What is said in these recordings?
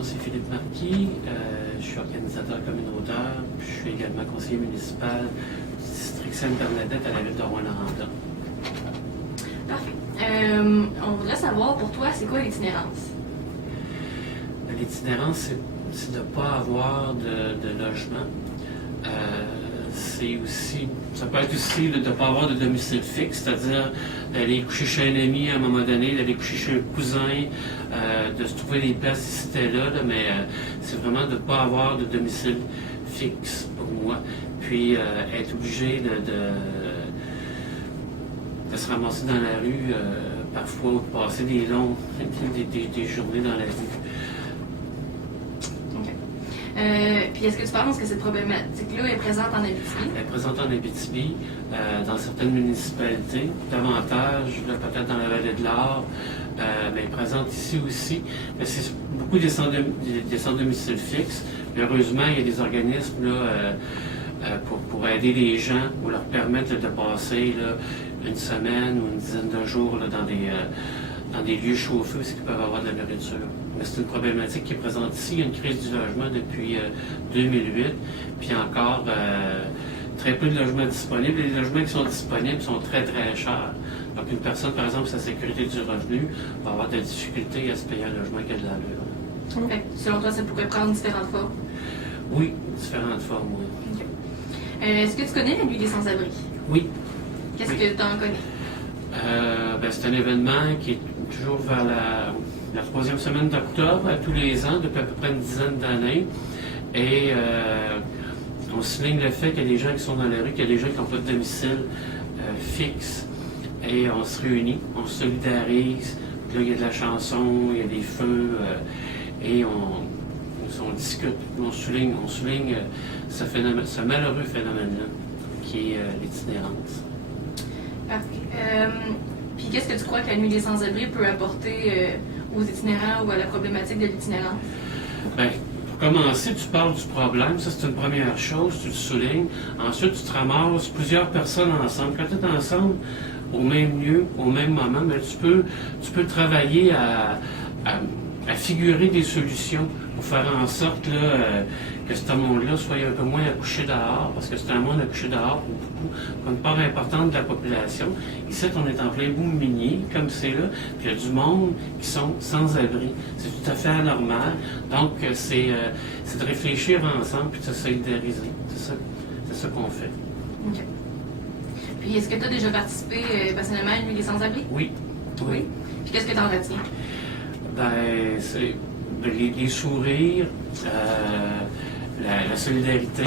nom, c'est Philippe Marquis. Je suis organisateur communautaire. Je suis également conseiller municipal du district Sainte-Bernadette à la ville de Rouyn-Noranda. Parfait. On voudrait savoir, pour toi, c'est quoi l'itinérance? L'itinérance, c'est de ne pas avoir de logement. C'est aussi, ça peut être aussi de ne pas avoir de domicile fixe, c'est-à-dire d'aller coucher chez un ami à un moment donné, d'aller coucher chez un cousin, de se trouver des places ici et là, mais c'est vraiment de ne pas avoir de domicile fixe pour moi. Puis être obligé de se ramasser dans la rue parfois ou de passer des journées dans la rue. Puis est-ce que tu penses que cette problématique-là est présente en Abitibi? Elle est présente en Abitibi, dans certaines municipalités, davantage peut-être dans la vallée de l'Or, mais elle est présente ici aussi. Mais c'est beaucoup des centres de domicile fixe. Heureusement, il y a des organismes là, pour aider les gens ou leur permettre de passer là, une semaine ou une dizaine de jours là, dans des lieux chauffés où ils peuvent avoir de la nourriture. Mais c'est une problématique qui est présente ici. Il y a une crise du logement depuis 2008, puis encore très peu de logements disponibles. Les logements qui sont disponibles sont très, très chers. Donc une personne, par exemple, sa sécurité du revenu va avoir des difficultés à se payer un logement qui a de l'allure. Okay. Selon toi, ça pourrait prendre différentes formes? Oui, différentes formes, oui. Okay. Est-ce que tu connais la Nuit des sans-abri? Oui. Qu'est-ce que tu en connais? C'est un événement qui est toujours vers la troisième semaine d'octobre, tous les ans, depuis à peu près une dizaine d'années. Et on souligne le fait qu'il y a des gens qui sont dans la rue, qu'il y a des gens qui n'ont pas de domicile fixe. Et on se réunit, on se solidarise. Là, il y a de la chanson, il y a des feux, et on discute, on souligne ce malheureux phénomène-là, qui est l'itinérance. Puis qu'est-ce que tu crois que la Nuit des sans-abri peut apporter aux itinérants ou à la problématique de l'itinérance? Bien, pour commencer, tu parles du problème, ça c'est une première chose, tu le soulignes. Ensuite, tu te ramasses plusieurs personnes ensemble. Quand tu es ensemble, au même lieu, au même moment, mais tu peux travailler à figurer des solutions pour faire en sorte là, que ce monde-là soit un peu moins accouché dehors, parce que c'est un monde accouché dehors pour beaucoup, pour une part importante de la population. Ici, on est en plein boom minier, comme c'est là, puis il y a du monde qui sont sans abri. C'est tout à fait anormal. Donc, c'est de réfléchir ensemble puis de se solidariser. C'est ça qu'on fait. OK. Puis, est-ce que tu as déjà participé personnellement à une Nuit des sans-abri? Oui. Oui. Puis, qu'est-ce que tu en retiens? C'est les sourires, la solidarité,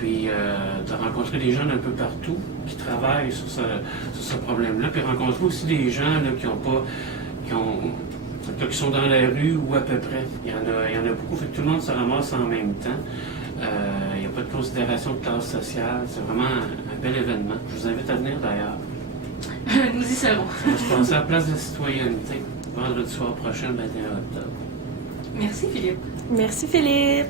puis de rencontrer des gens d'un peu partout qui travaillent sur ce problème-là, puis rencontrer aussi des gens là, qui sont dans la rue ou à peu près. Il y en a beaucoup, fait que tout le monde se ramasse en même temps. Il n'y a pas de considération de classe sociale. C'est vraiment un bel événement. Je vous invite à venir d'ailleurs. Nous y serons. Ça va se passer à la place de la citoyenneté, vendredi soir prochain, le 21 octobre. Merci, Philippe. Merci, Philippe.